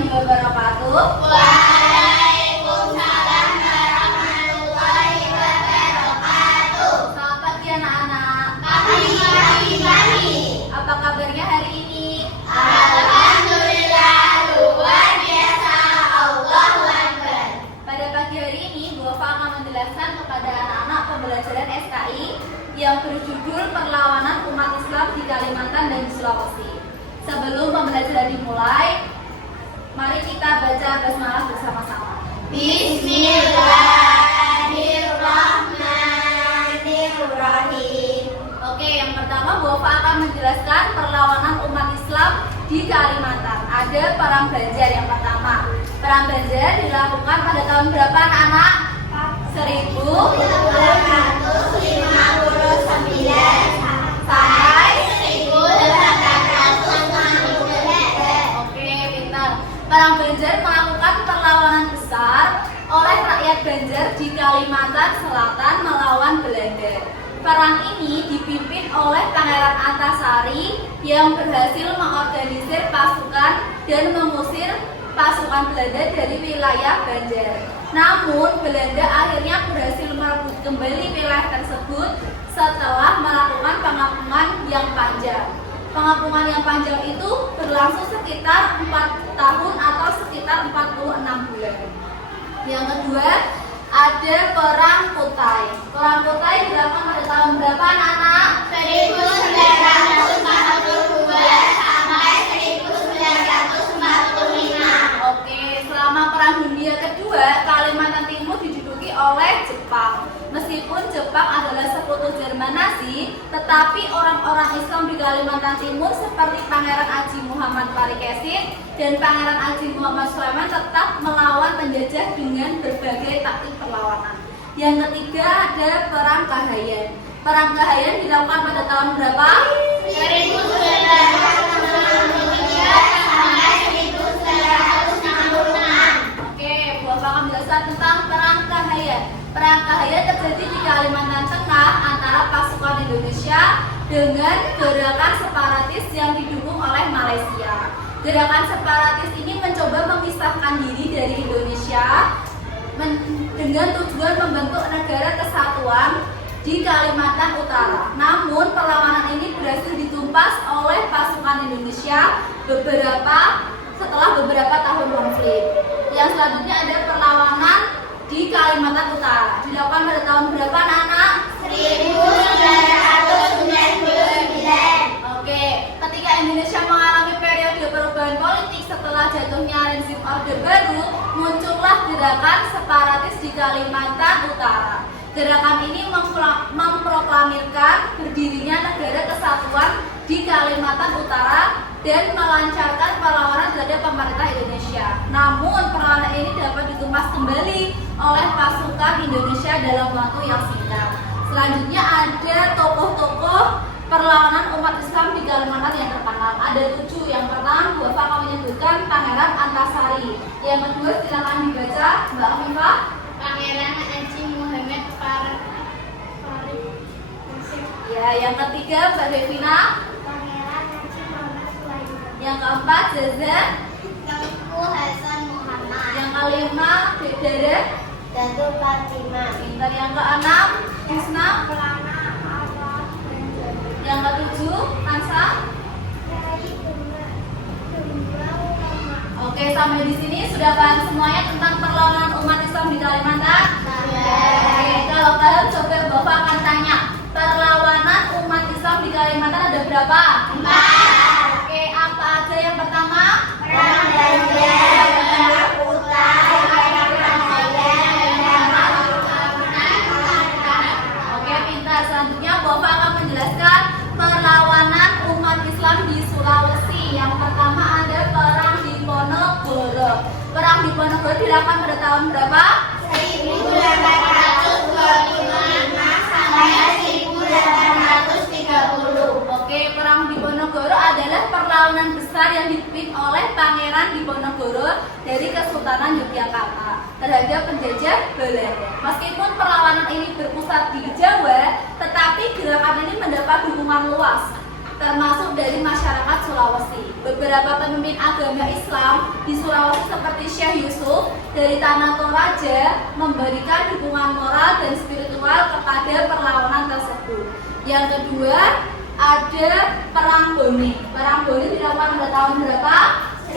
warahmatullahi wabarakatuh. Waalaikumsalam warahmatullahi wabarakatuh. Selamat pagi anak-anak. Pagi. Apa kabarnya hari ini? Alhamdulillah luar biasa. Allahu Akbar. Pada pagi hari ini, Bu Wafa akan menjelaskan kepada anak-anak pembelajaran SKI yang berjudul Perlawanan Umat Islam di Kalimantan dan di Sulawesi. Sebelum pembelajaran dimulai, mari kita baca basmalah bersama-sama. Bismillahirrahmanirrahim. Oke, yang pertama Bu Wafa akan menjelaskan perlawanan umat Islam di Kalimantan. Ada perang Banjar yang pertama. Perang Banjar dilakukan pada tahun berapa anak? 1859 sampai 1863. Oke, pintar. Perang Banjar melakukan perlawanan besar oleh rakyat Banjar di Kalimantan Selatan melawan Belanda. Perang ini dipimpin oleh Pangeran Antasari yang berhasil mengorganisir pasukan dan mengusir pasukan Belanda dari wilayah Banjar. Namun Belanda akhirnya berhasil merebut kembali wilayah tersebut setelah melakukan pengapungan yang panjang. Pengapungan yang panjang itu berlangsung sekitar 4 tahun atau sekitar 46 bulan. Yang kedua, ada Perang Kutai. Perang Kutai dilakukan pada tahun berapa anak-anak? 1942 sampai 1945. Oke, selama Perang Dunia Kedua, Kalimantan Timur diduduki oleh Jepang. Meskipun Jepang adalah sekutu Jerman Nazi, tetapi orang-orang Islam di Kalimantan Timur seperti Pangeran Aji Muhammad Parikesit dan Pangeran Aji Muhammad Sulaiman tetap melawan penjajah dengan berbagai taktik perlawanan. Yang ketiga ada Perang Kahayan. Perang Kahayan dilakukan pada tahun berapa? 1963 sampai 1966. Oke, Bu Wafa akan menjelaskan tentang Perang Kahayan. Perang Kahayan terjadi di Kalimantan Tengah antara pasukan Indonesia dengan gerakan separatis yang didukung oleh Malaysia. Gerakan separatis ini mencoba memisahkan diri dari Indonesia dengan tujuan membentuk negara kesatuan di Kalimantan Utara. Namun perlawanan ini berhasil ditumpas oleh pasukan Indonesia setelah beberapa tahun konflik. Yang selanjutnya ada perlawanan di Kalimantan Utara. Dilakukan pada tahun berapa anak? 1999. Oke, ketika Indonesia mengalami periode perubahan politik setelah jatuhnya rezim Orde Baru, muncullah gerakan separatis di Kalimantan Utara. Gerakan ini memproklamirkan berdirinya negara kesatuan di Kalimantan Utara dan melancarkan perlawanan terhadap pemerintah Indonesia. Namun perlawanan ini dapat ditumpas kembali oleh pasukan Indonesia dalam waktu yang singkat. Selanjutnya ada tokoh-tokoh perlawanan umat Islam di Kalimantan yang terkenal. Ada 7. Yang pertama, Bu Wafa akan menyebutkan Pangeran Antasari. Yang kedua, silakan dibaca Mbak Afifah. Pangeran Aji Muhammad Farid. Ya, yang ketiga Mbak Devina. Pangeran Aji Muhammad Sulaiman. Yang keempat Zaza. Tengku Hasan Muhammad. Yang kelima Dara. Datuk Fatimah. Pintar. Yang keenam Husna. Pelana Allah. Yang ketujuh Tansa. Oke, sampai di sini sudah paham semuanya tentang perlawanan umat Islam di Kalimantan? Oke, kalau paham coba Bapak akan tanya, perlawanan umat Islam di Kalimantan ada berapa? 4. Oke, apa aja yang pertama? Perang Banjar, Perang Kutai, Perang Kahayan, Perang Oke, pintar. Selanjutnya Bapak akan menjelaskan perlawanan umat Islam di Sulawesi. Yang pertama ada Perang Diponegoro. Perang Diponegoro dilakukan pada tahun berapa? 1825 sampai 1830. Oke, Perang Diponegoro adalah perlawanan besar yang dipimpin oleh Pangeran Diponegoro dari Kesultanan Yogyakarta terhadap penjajah Belanda. Meskipun perlawanan ini berpusat di Jawa, tetapi gerakan ini mendapat dukungan luas termasuk dari masyarakat Sulawesi. Beberapa pemimpin agama Islam di Sulawesi seperti Syekh Yusuf dari Tanah Toraja memberikan dukungan moral dan spiritual kepada perlawanan tersebut. Yang kedua, ada Perang Bone. Perang Bone dilakukan pada tahun berapa?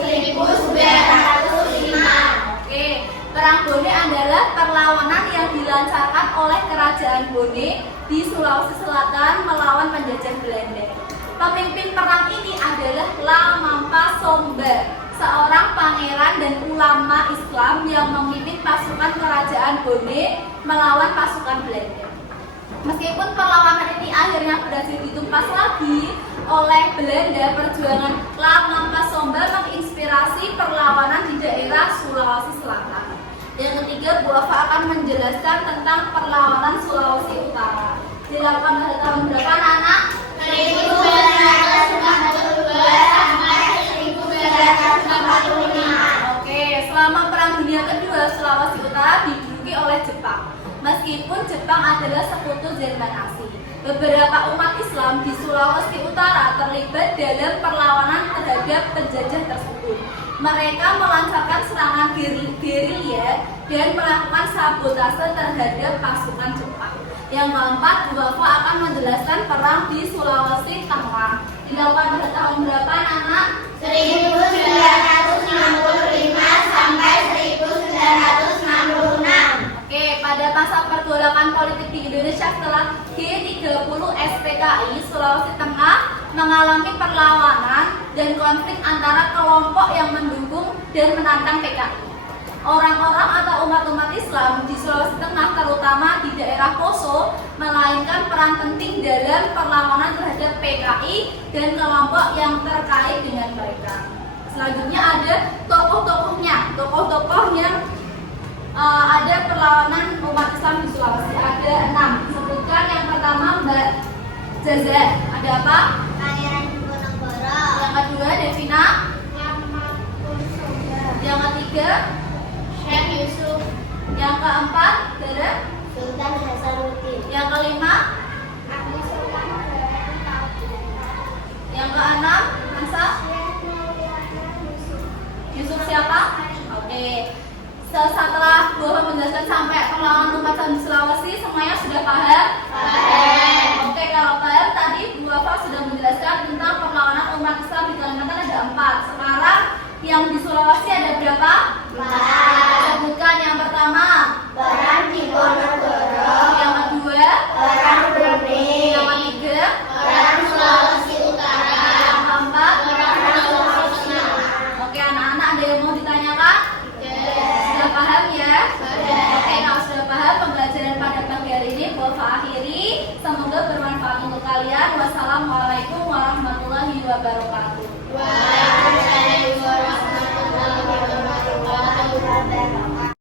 1905. Oke, Perang Bone adalah perlawanan yang dilancarkan oleh Kerajaan Bone di Sulawesi Selatan melawan penjajah Belanda. Pemimpin perang ini adalah La Mampa Somba, seorang pangeran dan ulama Islam yang memimpin pasukan Kerajaan Bone melawan pasukan Belanda. Meskipun perlawanan ini akhirnya berhasil ditumpas lagi oleh Belanda, perjuangan La Mampa Somba menginspirasi perlawanan di daerah Sulawesi Selatan. Yang ketiga, Bu Wafa akan menjelaskan tentang perlawanan Sulawesi Utara. Dilakukan pada tahun berapa, anak? 1942 sampai 1945. Oke, selama Perang Dunia Kedua, Sulawesi Utara diduduki oleh Jepang. Meskipun Jepang adalah sekutu Jerman Nazi, beberapa umat Islam di Sulawesi Utara terlibat dalam perlawanan terhadap penjajah tersebut. Mereka melancarkan serangan gerilya dan melakukan sabotase terhadap pasukan Jepang. Yang keempat, Bu Wafa akan menjelaskan perang di Sulawesi Tengah. Dilakukan pada tahun berapa, anak? 1965 sampai 1966. Oke, pada masa pergolakan politik di Indonesia setelah G30 SPKI, Sulawesi Tengah mengalami perlawanan dan konflik antara kelompok yang mendukung dan menantang PKI. Orang-orang atau umat-umat Islam di Sulawesi Tengah, terutama di daerah Poso, memainkan peran penting dalam perlawanan terhadap PKI dan kelompok yang terkait dengan mereka. Selanjutnya ada tokoh-tokohnya. Tokoh-tokohnya ada perlawanan umat Islam di Sulawesi. Ada 6. Sebutkan yang pertama Mbak Zaza. Ada apa? Pangeran Diponegoro. Yang kedua Devina. Yang ketiga Syekh Yusuf. Yang keempat Dara. Sultan Hasanuddin. Yang kelima. Abdi Sultan. Yang keenam Hansa. Yusuf siapa? Oke. Setelah Bu Wafa menjelaskan sampai perlawanan umat Islam di Sulawesi, semuanya sudah paham? Paham. Oke, kalau paham tadi Bu Wafa sudah menjelaskan tentang perlawanan umat Islam di Kalimantan ada 4. Sekarang yang di Sulawesi ada berapa? 4. Sebutkan yang pertama. Perang Diponegoro. Yang kedua. Perang Bone. Yang ketiga. Perang Sulawesi Utara. Yang keempat. Perang Sulawesi Tengah. Oke, anak-anak ada yang mau ditanyakan? Sudah paham ya? Oke, kalau sudah paham pembelajaran pada pagi hari ini Bu Wafa akhiri. Semoga bermanfaat untuk kalian. Wassalamualaikum warahmatullahi wabarakatuh.